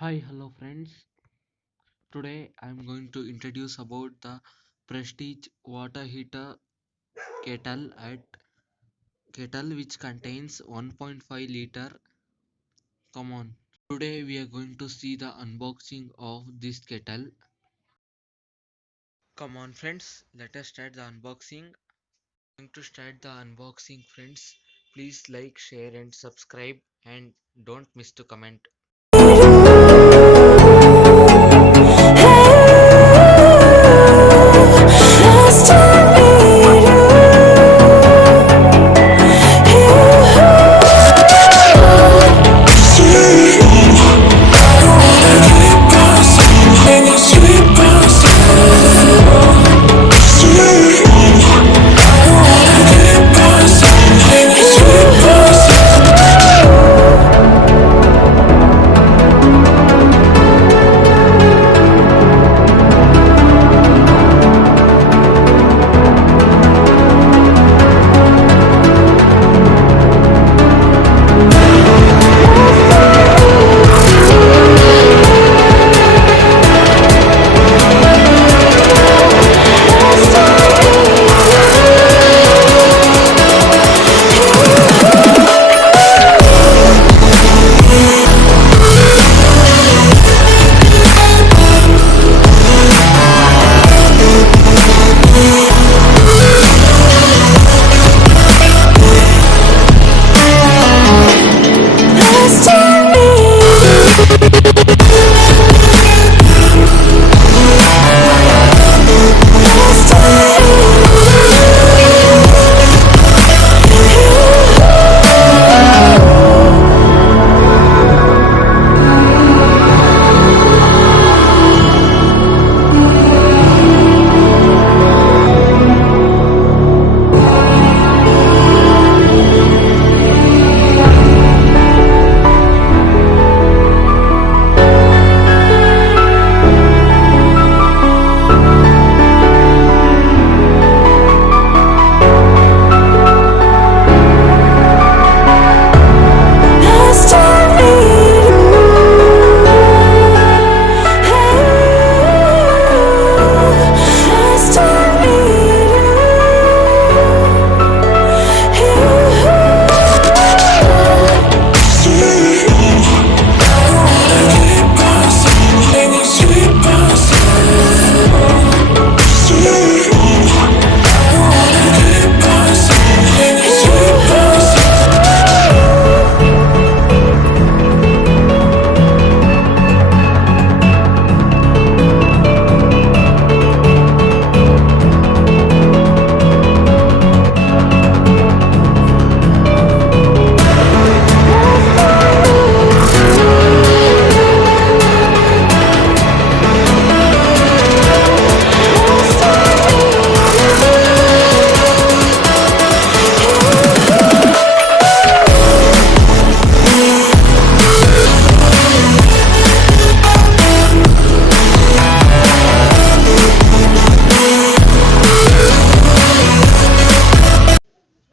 Hi, hello friends. Today I am going to introduce about the Prestige water heater kettle which contains 1.5 liter. Come on. Today we are going to see the unboxing of this kettle. Come on friends, let us start the unboxing. Going to start the unboxing friends. Please like, share and subscribe and don't miss to comment.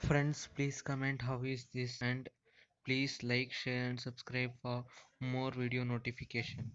Friends, please comment how is this and please like, share and subscribe for more video notification.